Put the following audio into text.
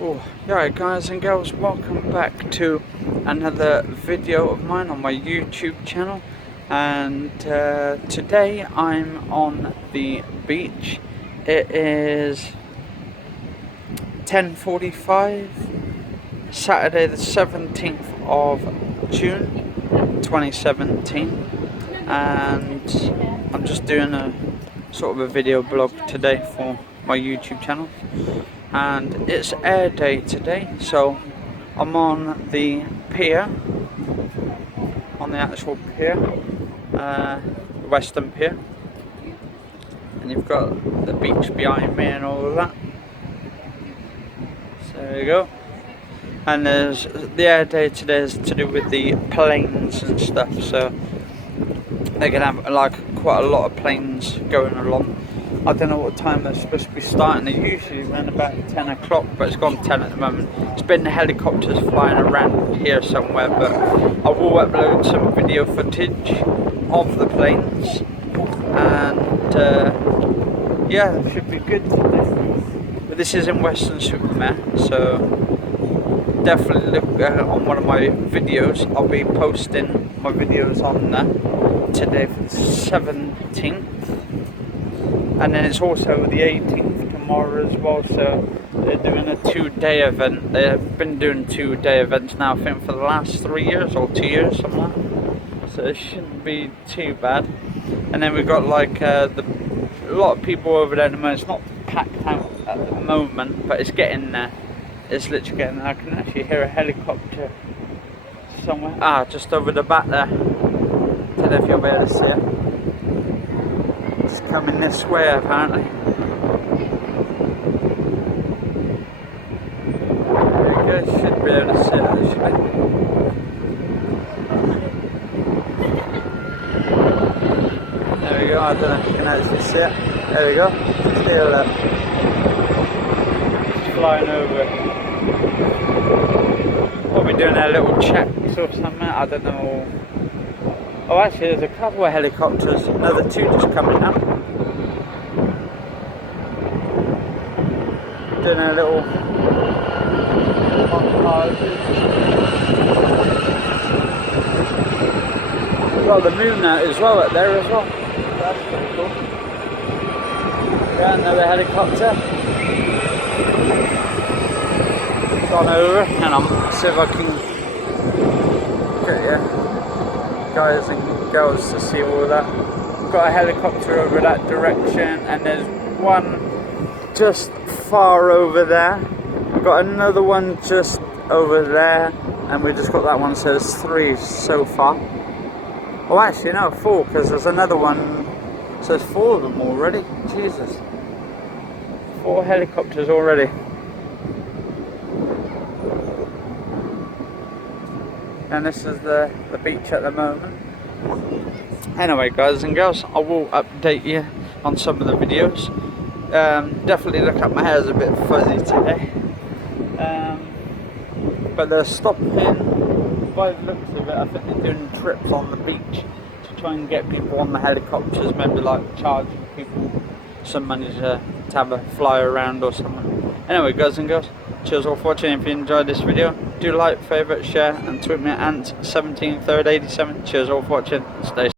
Oh, yeah, guys and girls, welcome back to another video of mine on my YouTube channel. And today I'm on the beach. It is 10:45, Saturday the 17th of June 2017, and I'm just doing a sort of a video blog today for my YouTube channel. And it's AirDay today, so I'm on the pier, on the actual pier, Weston pier, and you've got the beach behind me and all of that. So there you go. And there's the AirDay today is to do with the planes and stuff, so they're gonna have like quite a lot of planes going along. I don't know what time they're supposed to be starting. They usually run about 10 o'clock, but it's gone 10 at the moment. It's been the helicopters flying around here somewhere, but I will upload some video footage of the planes, and yeah, it should be good today. But this is in Weston, Mare, so definitely look on one of my videos. I'll be posting my videos on there today for the 17th. And then it's also the 18th tomorrow as well, so they're doing a 2-day event. They've been doing 2-day events now, I think, for the last 3 years or 2 years, something like that. So it shouldn't be too bad. And then we've got like a lot of people over there at the moment. It's not packed out at the moment, but it's getting there. It's literally getting there. I can actually hear a helicopter somewhere. Just over the back there. Don't know if you'll be able to see it. It's coming this way apparently. There you go, should be able to see it actually. There we go, I don't know if you can actually see it. There we go, still flying over. Probably doing their little checks or something, I don't know. Oh, actually, there's a couple of helicopters. Another 2 just coming up. Doing a little montage. Well, the moon out as well up there as well. That's pretty cool. Yeah, another helicopter. Gone over, and I'll see if I can get you guys and girls to see all that. Got a helicopter over that direction, and there's one just far over there. We've got another one just over there, and we just got that one, so there's 3 so far. Oh, actually no, 4, because there's another one, so there's 4 of them already. Jesus, 4 helicopters already. And this is the beach at the moment. Anyway, guys and girls, I will update you on some of the videos. Definitely look up, my hair's a bit fuzzy today. But they're stopping, by the looks of it, I think they're doing trips on the beach to try and get people on the helicopters, maybe like charging people some money to have a fly around or something. Anyway, guys and girls, cheers all for watching. If you enjoyed this video, do like, favourite, share, and tweet me at Ant17third87. Cheers all for watching. Stay safe.